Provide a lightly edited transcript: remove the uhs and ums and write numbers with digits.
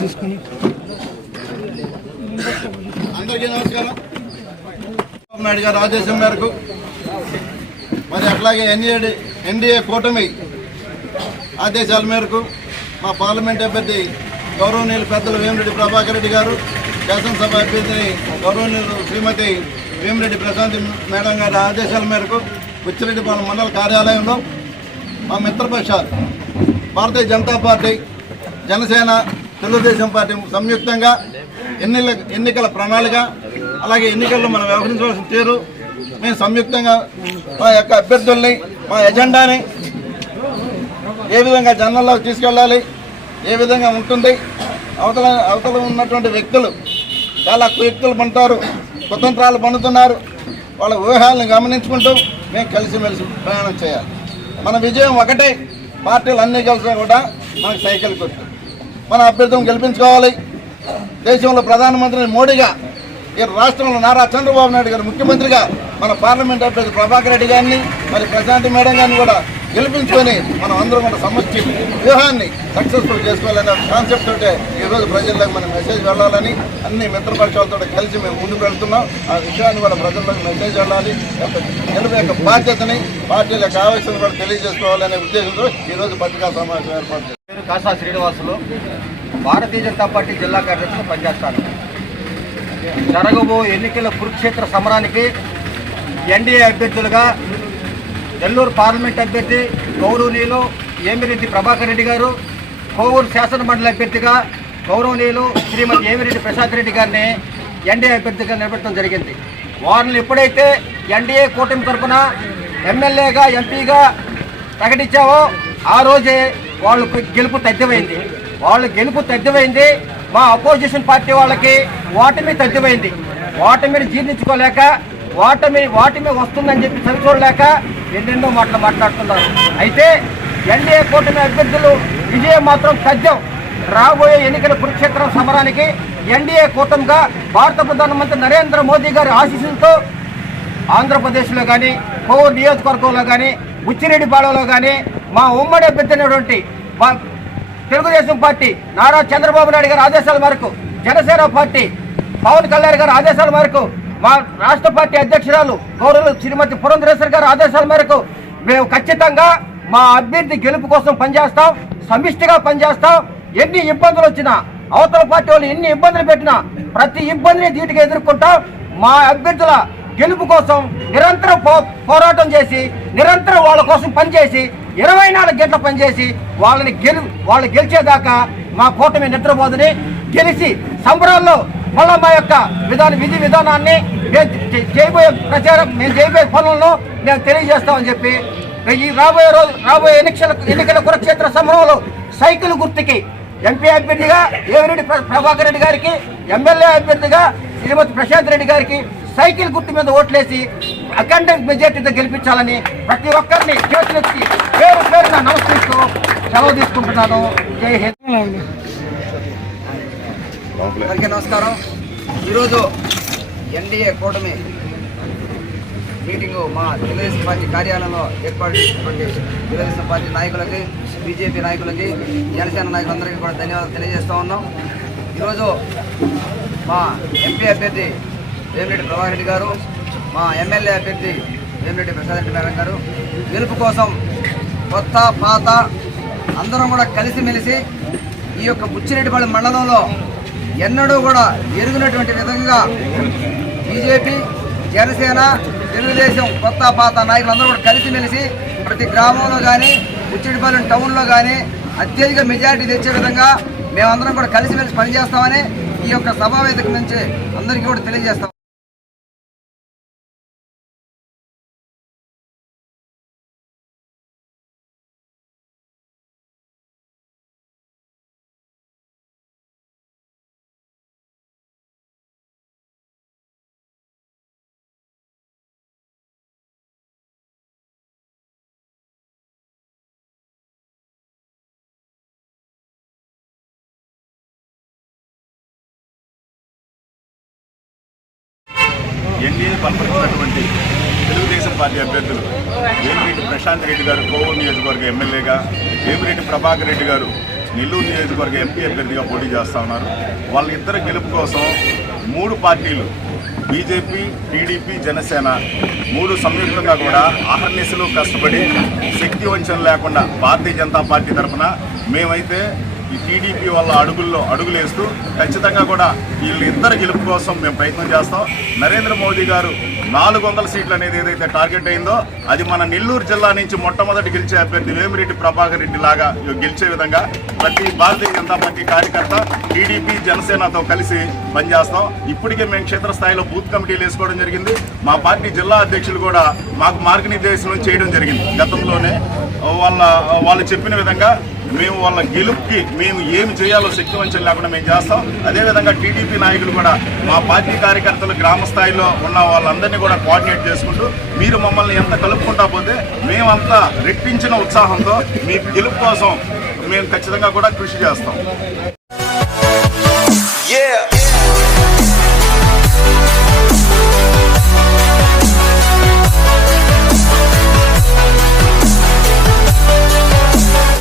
తీసుకుని అందరికీ నమస్కారం. నాయుడు గారి ఆదేశం మేరకు మరి అట్లాగే ఎన్డీఏ కూటమి ఆదేశాల మేరకు మా పార్లమెంట్ అభ్యర్థి గౌరవనీయులు పెద్దలు వేమిరెడ్డి ప్రభాకర్ రెడ్డి గారు, శాసనసభ అభ్యర్థిని గౌరవనీయులు శ్రీమతి వేమిరెడ్డి ప్రశాంతి మేడం గారి ఆదేశాల మేరకు బుచ్చిరెడ్డిపాలెం మండల కార్యాలయంలో మా మిత్రపక్షాలు భారతీయ జనతా పార్టీ, జనసేన, తెలుగుదేశం పార్టీ సంయుక్తంగా ఎన్నికల ప్రణాళిక, అలాగే ఎన్నికల్లో మనం వ్యవహరించవలసిన తీరు, మేము సంయుక్తంగా మా యొక్క అభ్యర్థుల్ని, మా ఎజెండాని ఏ విధంగా జనాల్లోకి తీసుకెళ్ళాలి, ఏ విధంగా ఉంటుంది, అవతల ఉన్నటువంటి వ్యక్తులు చాలా కుయుక్తులు పంటారు, కుతంత్రాలు పన్నుతున్నారు. వాళ్ళ ఊహాలను గమనించుకుంటూ మేము కలిసిమెలిసి ప్రయాణం చేయాలి. మన విజయం ఒకటే, పార్టీలు అన్నీ కలిసి కూడా మనకు సైకిల్ గుర్తు. మన అభ్యర్థులను గెలిపించుకోవాలి. దేశంలో ప్రధానమంత్రి మోడీగా, ఈ రాష్ట్రంలో నారా చంద్రబాబు నాయుడు గారు ముఖ్యమంత్రిగా, మన పార్లమెంట్ అభ్యర్థి ప్రభాకర్ రెడ్డి గారిని, మరి ప్రశాంతి మేడం గారిని కూడా గెలిపించుకొని మనం అందరం కూడా సమష్టి వ్యూహాన్ని సక్సెస్ఫుల్ చేసుకోవాలనే కాన్సెప్ట్ తోటే ఈరోజు ప్రజల్లోకి మనం మెసేజ్ వెళ్ళాలని అన్ని మిత్రపక్షాలతో కలిసి మేము ముందుకు వెళ్తున్నాం. ఆ విషయాన్ని కూడా ప్రజల్లోకి మెసేజ్ వెళ్ళాలి. గెలుపు యొక్క బాధ్యతని, పార్టీల యొక్క ఆవశ్యకత కూడా తెలియజేసుకోవాలనే ఉద్దేశంతో ఈరోజు పత్రికా సమావేశం ఏర్పాటు చేశారు. కాసా శ్రీనివాసులు, భారతీయ జనతా పార్టీ జిల్లా కార్యదర్శిగా పనిచేస్తాను. జరగబో ఎన్నికల కురుక్షేత్ర సమరానికి ఎన్డీఏ అభ్యర్థులుగా నెల్లూరు పార్లమెంట్ అభ్యర్థి గౌరవనీయులు వేమిరెడ్డి ప్రభాకర్ రెడ్డి గారు, కోవూరు శాసన మండలి అభ్యర్థిగా గౌరవనీయులు శ్రీమతి వేమిరెడ్డి ప్రశాంత్ రెడ్డి గారిని ఎన్డీఏ అభ్యర్థిగా నిలబెట్టడం జరిగింది. వారిని ఎప్పుడైతే ఎన్డీఏ కూటమి తరఫున ఎమ్మెల్యేగా, ఎంపీగా ప్రకటించావో ఆ రోజే వాళ్ళు గెలుపు తథ్యమైంది. మా అపోజిషన్ పార్టీ వాళ్ళకి ఓటమి తథ్యమైంది. ఓటమిని జీర్ణించుకోలేక, ఓటమి వస్తుందని చెప్పి చదువుకోలేక ఎన్నెన్నో మాట్లాడుతున్నారు. అయితే ఎన్డీఏ కూటమి అభ్యర్థులు విజయం మాత్రం తథ్యం. రాబోయే ఎన్నికల కురుక్షేత్ర సమరానికి ఎన్డీఏ కూటమిగా భారత ప్రధానమంత్రి నరేంద్ర మోదీ గారి ఆశీస్సులతో ఆంధ్రప్రదేశ్లో కానీ, కోవూరు నియోజకవర్గంలో కానీ, బుచ్చిరెడ్డిపాలెంలో కానీ మా ఉమ్మడి అభ్యర్థి అయినటువంటి తెలుగుదేశం పార్టీ నారా చంద్రబాబు నాయుడు గారి ఆదేశాల మేరకు, జనసేన పార్టీ పవన్ కళ్యాణ్ గారి ఆదేశాల మేరకు, మా రాష్ట్ర పార్టీ అధ్యక్షురాలు గౌరవ శ్రీమతి పురంధరేశ్వరి గారి ఆదేశాల మేరకు మేము ఖచ్చితంగా మా అభ్యర్థి గెలుపు కోసం పనిచేస్తాం, సమిష్టిగా పనిచేస్తాం. ఎన్ని ఇబ్బందులు వచ్చినా, అవతల పార్టీ వాళ్ళు ఎన్ని ఇబ్బందులు పెట్టినా ప్రతి ఇబ్బందిని ధీటుగా ఎదుర్కొంటాం. మా అభ్యర్థుల గెలుపు కోసం నిరంతరం పోరాటం చేసి, నిరంతరం వాళ్ళ కోసం పనిచేసి, 24 గంటల పనిచేసి వాళ్ళు గెలిచేదాకా మా కూటమి నిద్రపోదని, గెలిచి సంబరాల్లో మళ్ళా మా యొక్క విధి విధానాన్ని మేము చేయబోయే పనులను మేము తెలియజేస్తామని చెప్పి ఈ రాబోయే ఎన్నికల కురుక్షేత్ర సమరంలో సైకిల్ గుర్తుకి ఎంపీ అభ్యర్థిగా వేమిరెడ్డి ప్రభాకర్ రెడ్డి గారికి, ఎమ్మెల్యే అభ్యర్థిగా శ్రీమతి ప్రశాంత్ రెడ్డి గారికి సైకిల్ గుర్తు మీద ఓట్లేసి అఖండ మెజార్టీతో గెలిపించాలని ప్రతి ఒక్కరిని చేతులెత్తి పేరున నమస్కరిస్తూ సెలవు తీసుకుంటున్నాను. జై హింద్. అందరికీ నమస్కారం. ఈరోజు ఎన్డీఏ కూటమి మీటింగు మా తెలుగుదేశం పార్టీ కార్యాలయంలో ఏర్పాటు చేసినటువంటి తెలుగుదేశం పార్టీ నాయకులకి, బీజేపీ నాయకులకి, జనసేన నాయకులందరికీ కూడా ధన్యవాదాలు తెలియజేస్తూ ఉన్నాం. ఈరోజు మా ఎంపీ అభ్యర్థి వేమిరెడ్డి ప్రభాకర్ రెడ్డి గారు, మా ఎమ్మెల్యే అభ్యర్థి వేమిరెడ్డి ప్రసాద్ రెడ్డి మేడం గారు గెలుపు కోసం కొత్త పాత అందరం కూడా కలిసిమెలిసి ఈ యొక్క బుచ్చిరెడ్డిపాలెం మండలంలో ఎన్నడూ కూడా ఎరుగునటువంటి విధంగా బీజేపీ, జనసేన, తెలుగుదేశం కొత్త పాత నాయకులందరూ కూడా కలిసిమెలిసి ప్రతి గ్రామంలో కానీ, బుచ్చిరెడ్డిపాలెం టౌన్లో కానీ అత్యధిక మెజారిటీ తెచ్చే విధంగా మేమందరం కూడా కలిసిమెలిసి పనిచేస్తామని ఈ యొక్క సమావేశం నుంచి అందరికీ కూడా తెలియజేస్తాం. ఎన్డీఏ బలపరిచినటువంటి తెలుగుదేశం పార్టీ అభ్యర్థులు వేమిరెడ్డి ప్రశాంత్ రెడ్డి గారు కోవూరు నియోజకవర్గ ఎమ్మెల్యేగా, వేమిరెడ్డి ప్రభాకర్ రెడ్డి గారు నెల్లూరు నియోజకవర్గ ఎంపీ అభ్యర్థిగా పోటీ చేస్తూ ఉన్నారు. వాళ్ళిద్దరి గెలుపు కోసం 3 పార్టీలు బీజేపీ, టీడీపీ, జనసేన 3 సంయుక్తంగా కూడా అహర్నిశలు కష్టపడి శక్తి వంచన లేకుండా భారతీయ జనతా పార్టీ తరఫున మేమైతే ఈ టీడీపీ వాళ్ళ అడుగులేస్తూ ఖచ్చితంగా కూడా వీళ్ళిద్దరు గెలుపు కోసం మేము ప్రయత్నం చేస్తాం. నరేంద్ర మోదీ గారు 400 సీట్లు అనేది ఏదైతే టార్గెట్ అయిందో అది మన నెల్లూరు జిల్లా నుంచి మొట్టమొదటి గెలిచే అభ్యర్థి వేమిరెడ్డి ప్రభాకర్ రెడ్డి లాగా గెలిచే విధంగా ప్రతి భారతీయ జనతా పార్టీ కార్యకర్త టీడీపీ, జనసేనతో కలిసి పనిచేస్తాం. ఇప్పటికే మేము క్షేత్రస్థాయిలో బూత్ కమిటీలు వేసుకోవడం జరిగింది. మా పార్టీ జిల్లా అధ్యక్షులు కూడా మాకు మార్గనిర్దేశనం చేయడం జరిగింది. గతంలోనే వాళ్ళు చెప్పిన విధంగా మేము వాళ్ళ గెలుపుకి మేము ఏమి చేయాలో శక్తి వంచన లేకుండా మేము చేస్తాం. అదేవిధంగా టీడీపీ నాయకులు కూడా మా పార్టీ కార్యకర్తలు గ్రామ స్థాయిలో ఉన్న వాళ్ళందరినీ కూడా కోఆర్డినేట్ చేసుకుంటూ మీరు మమ్మల్ని ఎంత కలుపుకుంటా పోతే మేమంతా రెట్టించిన ఉత్సాహంతో మీ గెలుపు కోసం మేము ఖచ్చితంగా కూడా కృషి చేస్తాం.